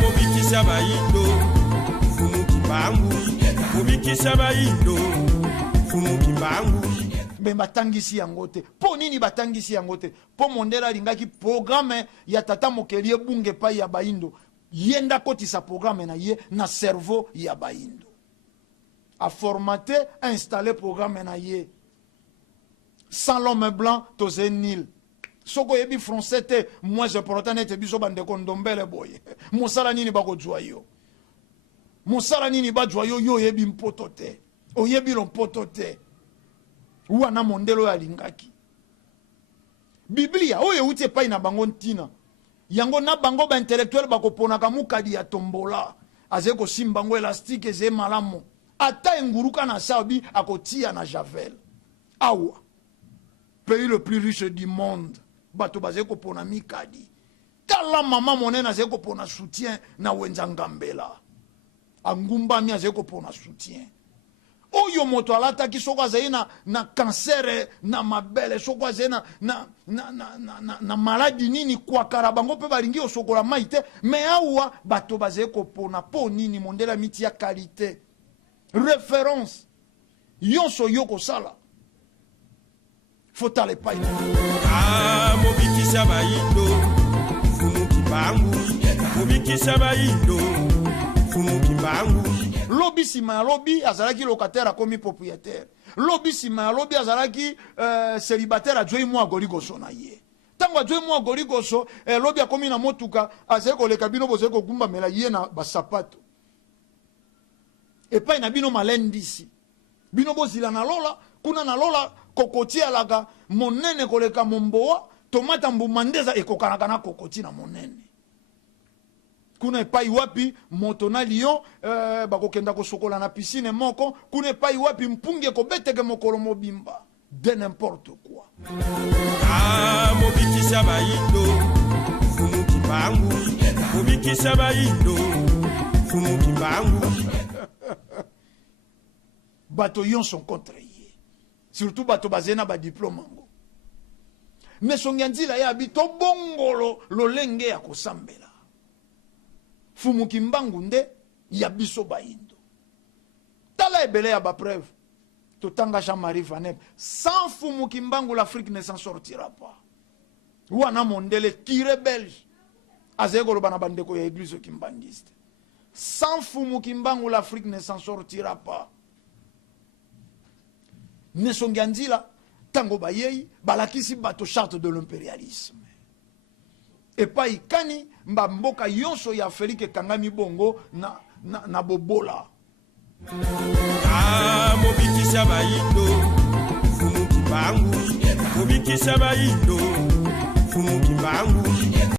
Mobikisa baindo fumu kimbangu mobikisa baindo fumu kimbangu mais batangisi yango te. Po nini batangisi yango te? Po mondela lingaki programme ya tata mokelie bunge pa ya baindo yenda kotisa programme na ye na cerveau ya baindo a formaté installé programme na ye sans l'homme blanc toze nil soko yebi français te moi je porte net biso bande kondombele boye mosala nini bako joyo mosala nini ba joyo yo yebi mpoto te o yebi lo mpoto te wana mondelo ya lingaki Biblia oyo uti epai na bango ntina yango na bango ba intellectuel bako ponaka mukadi ya tombola azeko simbango elastique ze malamu ata enguruka na sabi akotia na javel awa pays le plus riche du monde bato bazeko pona mikadi tala mama monene azeko pona soutien na wenza ngambela angumba mi azeko pona soutien oyo moto alataki soko azali na cancer na mabele soko azali na maladi nini kwa karabango pe balingi osokola mai te me awa bato bazali kopona po nini mondela miti ya qualité référence yonso yoko sala faut aller pas mobikisa baindo fumu kimbangu mobikisa baindo fumu kimbangu lobi sima ya lobi azalaki locataire akomi propriétaire lobi sima ya lobi azalaki célibataire adjoi mwa goligoso na ye tango adjoi mwa goligoso lobi akomi na motuka azali koleka bino bozali kogumbamela ye na basapato epai na bino malendisi bino bozila na lola kuna na lola kokoti alaka monene koleka momboa tomata mbumandeza ekokanaka na kokoti na monene kuna epai wapi moto na lion bakokenda kosokola na piscine moko kuna epai wapi mpungi ekobeteke mokolo mobimba de n'importe quoi mobikisa baindo fumu kimbangu mobikisa baindo fumu kimbangu bato yon sont contre ye surtout bato bazena ba diplôme ngo mais songi nzila ya bito bongolo lolenge ya kosambela fumu kimbangu nde ya biso baindo tala ebele ya ba preuve totanga Jean-Marie Vanep sans fumu kimbangu l'Afrique ne s'en sortira pas wana mondele tire belge azeko lo bana bandeko ya église kimbangiste sans fumu kimbangu l'Afrique ne s'en sortira pas nesongi nzila tango bayei balakisi bato charte de l'impérialisme epai kani mbamboka yonso ya Afrique kangami bongo na bobola mobikisa baindo fumu kimbangu mobikisa baindo fumu kimbangu